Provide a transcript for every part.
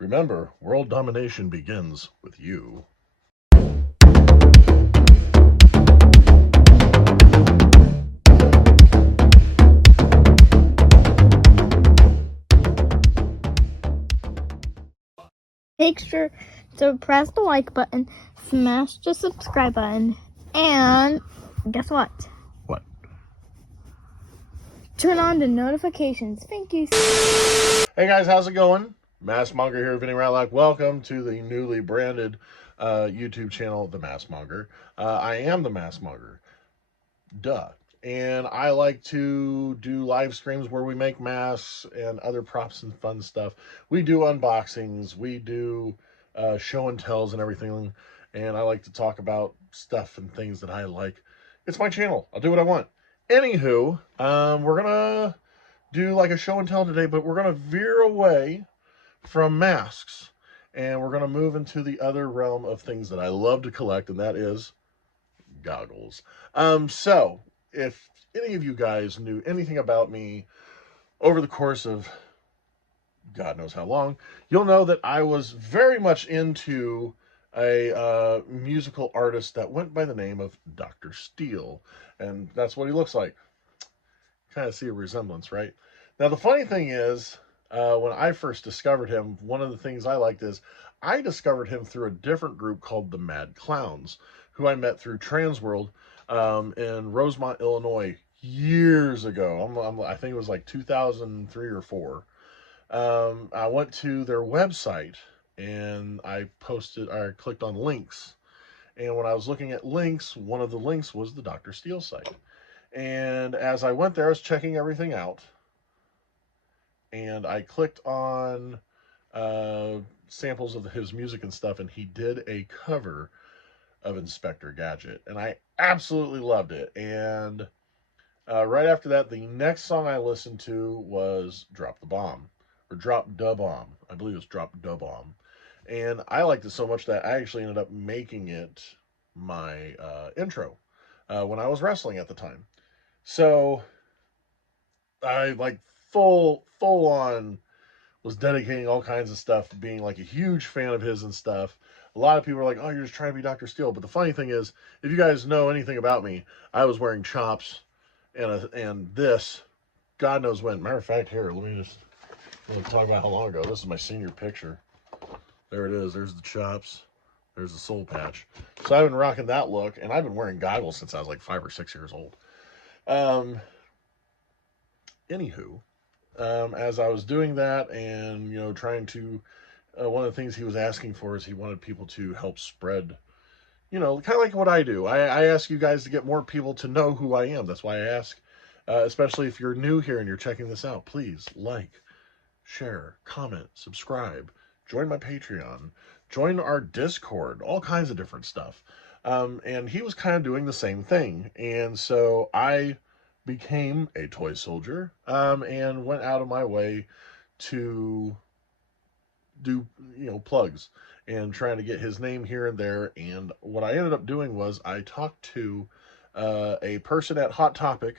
Remember, world domination begins with you. Make sure to press the like button, smash the subscribe button, and guess what? What? Turn on the notifications. Thank you. Hey guys, how's it going? MaskMonger here, Vinny Ratlock. Welcome to the newly branded YouTube channel, The MaskMonger. I am The MaskMonger. Duh. And I like to do live streams where we make masks and other props and fun stuff. We do unboxings, we do show and tells and everything. And I like to talk about stuff and things that I like. It's my channel. I'll do what I want. Anywho, we're going to do like a show and tell today, but we're going to veer away from masks. And we're going to move into the other realm of things that I love to collect, and that is goggles. So if any of you guys knew anything about me over the course of God knows how long, you'll know that I was very much into a musical artist that went by the name of Dr. Steele. And that's what he looks like. Kind of see a resemblance, right? Now, the funny thing is, when I first discovered him, one of the things I liked is I discovered him through a different group called the Mad Clowns, who I met through Transworld in Rosemont, Illinois, years ago. I think it was like 2003 or 4. I went to their website and I clicked on links. And when I was looking at links, one of the links was the Dr. Steele site. And as I went there, I was checking everything out. And I clicked on samples of his music and stuff, and he did a cover of Inspector Gadget, and I absolutely loved it. And right after that, the next song I listened to was Drop the Bomb, or Drop Da Bomb. I believe it was Drop Da Bomb. And I liked it so much that I actually ended up making it my intro when I was wrestling at the time. So I like full on was dedicating all kinds of stuff to being like a huge fan of his and stuff. A lot of people are like, "Oh, you're just trying to be Dr. Steele." But the funny thing is, if you guys know anything about me, I was wearing chops and this, God knows when. Matter of fact, here, let me talk about how long ago. This is my senior picture. There it is. There's the chops. There's the soul patch. So I've been rocking that look, and I've been wearing goggles since I was like 5 or 6 years old. Anywho, as I was doing that and, trying to, one of the things he was asking for is he wanted people to help spread, kind of like what I do. I ask you guys to get more people to know who I am. That's why I ask, especially if you're new here and you're checking this out, please like, share, comment, subscribe, join my Patreon, join our Discord, all kinds of different stuff. And he was kind of doing the same thing. And so I became a toy soldier and went out of my way to do plugs and trying to get his name here and there. And what I ended up doing was I talked to a person at Hot Topic.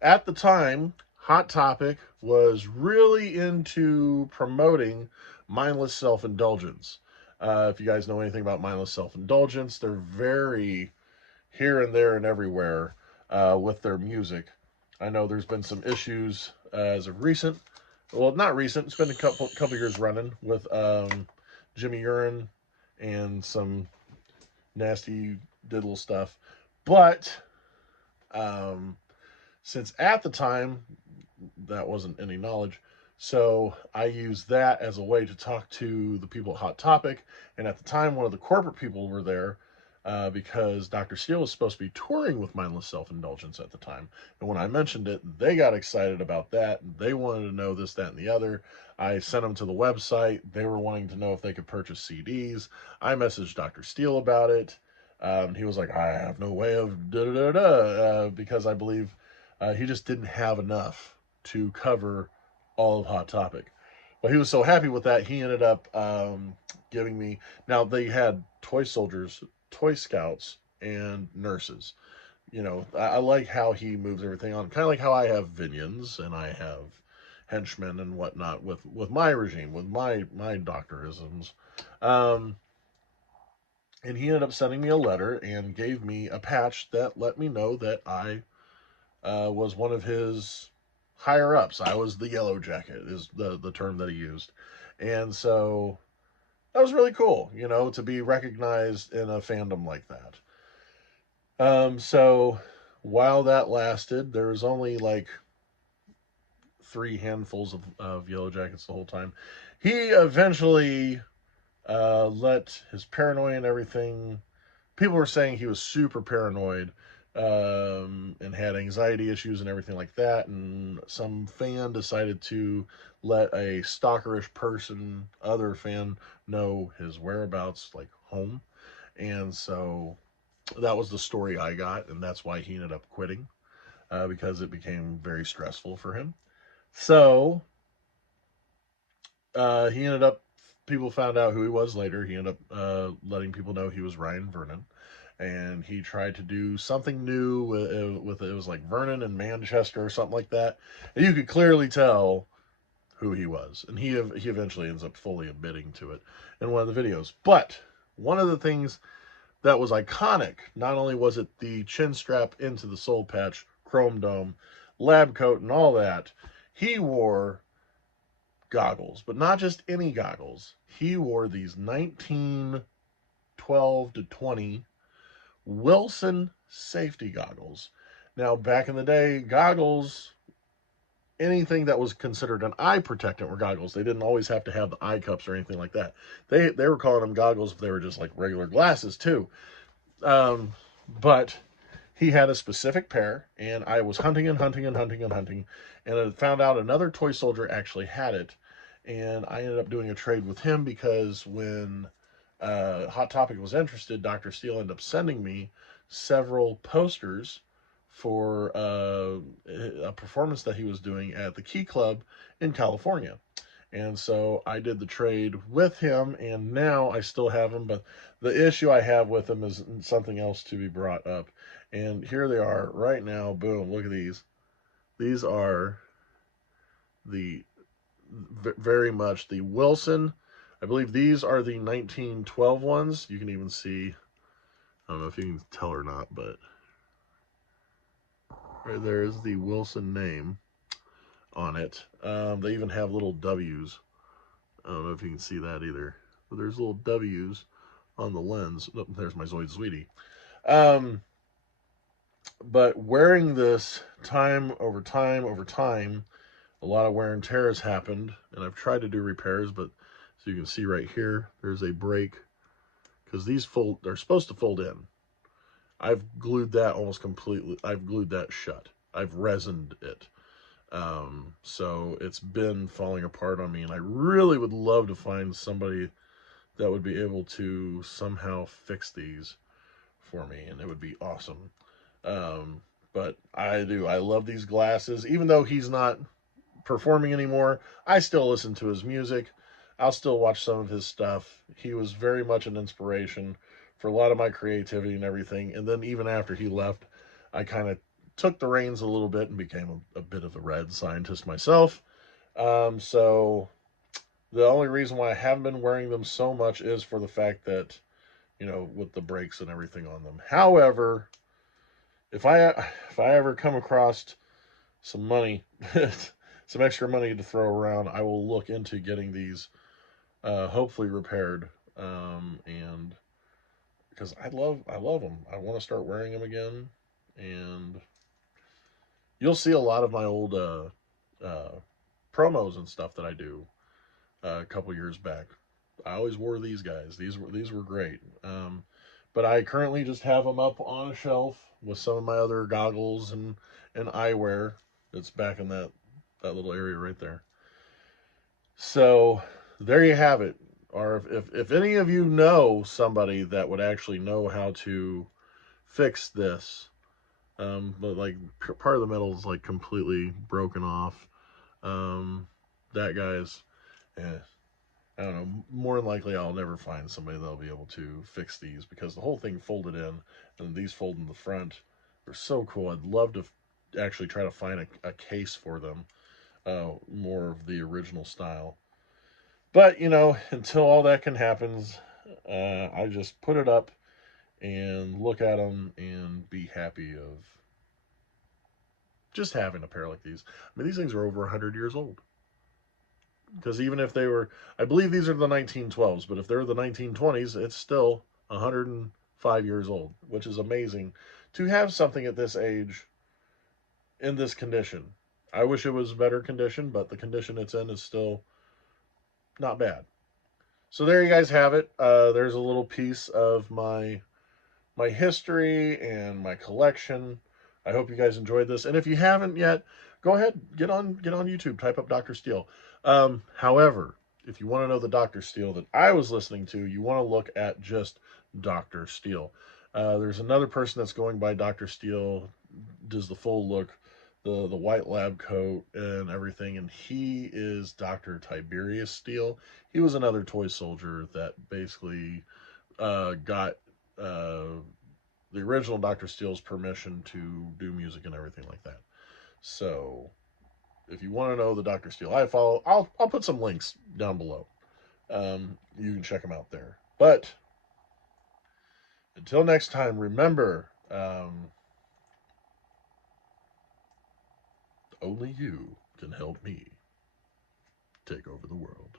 At the time, Hot Topic was really into promoting mindless self-indulgence. If you guys know anything about mindless self-indulgence, they're very here and there and everywhere with their music. I know there's been some issues as of recent. Well, not recent. It's been a couple years running with Jimmy Urine and some nasty diddle stuff. But since at the time that wasn't any knowledge, so I used that as a way to talk to the people at Hot Topic. And at the time, one of the corporate people were there because Dr. Steele was supposed to be touring with Mindless Self-Indulgence at the time. And when I mentioned it, they got excited about that. They wanted to know this, that, and the other. I sent them to the website. They were wanting to know if they could purchase CDs. I messaged Dr. Steele about it. He was like, I have no way of da-da-da-da, because I believe he just didn't have enough to cover all of Hot Topic. But he was so happy with that, he ended up giving me... Now, they had toy soldiers, Toy Scouts, and nurses. I like how he moves everything on. Kind of like how I have Vinions, and I have, henchmen and whatnot with my regime, with my doctorisms. Um, and he ended up sending me a letter and gave me a patch that let me know that I was one of his higher ups. I was the yellow jacket, is the term that he used. And so that was really cool, to be recognized in a fandom like that. So while that lasted, there was only like three handfuls of yellow jackets the whole time. He eventually let his paranoia and everything. People were saying he was super paranoid, and had anxiety issues and everything like that. And some fan decided to let a stalkerish other fan, know his whereabouts, like home. And so that was the story I got, and that's why he ended up quitting, because it became very stressful for him. So he ended up. People found out who he was later. He ended up letting people know he was Ryan Vernon, and he tried to do something new with it was like Vernon and Manchester or something like that, and you could clearly tell who he was, and he eventually ends up fully admitting to it in one of the videos. But one of the things that was iconic, not only was it the chin strap into the soul patch, chrome dome, lab coat, and all that, he wore goggles, but not just any goggles. He wore these 1912 to 20 Wilson safety goggles. Now, back in the day, goggles, anything that was considered an eye protectant were goggles. They didn't always have to have the eye cups or anything like that. They were calling them goggles if they were just like regular glasses too. Um, but he had a specific pair, and I was hunting and hunting and hunting and hunting, and I found out another toy soldier actually had it, and I ended up doing a trade with him because when Hot Topic was interested, Dr. Steele ended up sending me several posters for a performance that he was doing at the Key Club in California. And so I did the trade with him, and now I still have him. But the issue I have with him is something else to be brought up. And here they are right now. Boom, look at these. These are the very much the Wilson. I believe these are the 1912 ones. You can even see, I don't know if you can tell or not, but right there is the Wilson name on it. They even have little W's. I don't know if you can see that either. But there's little W's on the lens. Oh, there's my Zoid Sweetie. Um, but wearing this time over time, a lot of wear and tear has happened, and I've tried to do repairs, but so you can see right here, there's a break because they're supposed to fold in. I've glued that almost completely. I've glued that shut. I've resined it. So it's been falling apart on me, and I really would love to find somebody that would be able to somehow fix these for me, and it would be awesome. Um, but I do. I love these glasses. Even though he's not performing anymore, I still listen to his music. I'll still watch some of his stuff. He was very much an inspiration for a lot of my creativity and everything. And then even after he left, I kind of took the reins a little bit and became a bit of a red scientist myself. So the only reason why I haven't been wearing them so much is for the fact that, with the brakes and everything on them. However, if I ever come across some money, some extra money to throw around, I will look into getting these hopefully repaired. And because I love them, I want to start wearing them again. And you'll see a lot of my old uh, promos and stuff that I do a couple years back. I always wore these guys. These were great. But I currently just have them up on a shelf with some of my other goggles and eyewear. That's back in that little area right there. So there you have it. Or if any of you know somebody that would actually know how to fix this, but like part of the metal is like completely broken off. Um, that guy's, eh, I don't know. More than likely, I'll never find somebody that'll be able to fix these because the whole thing folded in, and these fold in the front. They're so cool. I'd love to actually try to find a case for them. more of the original style. But you know, until all that can happen, I just put it up and look at them and be happy of just having a pair like these. I mean, these things are over 100 years old. Because even if they were, I believe these are the 1912s, but if they're the 1920s, it's still 105 years old, which is amazing to have something at this age in this condition. I wish it was better condition, but the condition it's in is still not bad. So there you guys have it. There's a little piece of my history and my collection. I hope you guys enjoyed this. And if you haven't yet, go ahead, get on YouTube, type up Dr. Steele. However, if you want to know the Dr. Steele that I was listening to, you want to look at just Dr. Steele. There's another person that's going by Dr. Steele, does the full look, the white lab coat and everything, and he is Dr. Tiberius Steele. He was another toy soldier that basically got uh, the original Dr. Steele's permission to do music and everything like that. So, if you want to know the Dr. Steele I follow, I'll put some links down below. You can check them out there. But until next time, remember, only you can help me take over the world.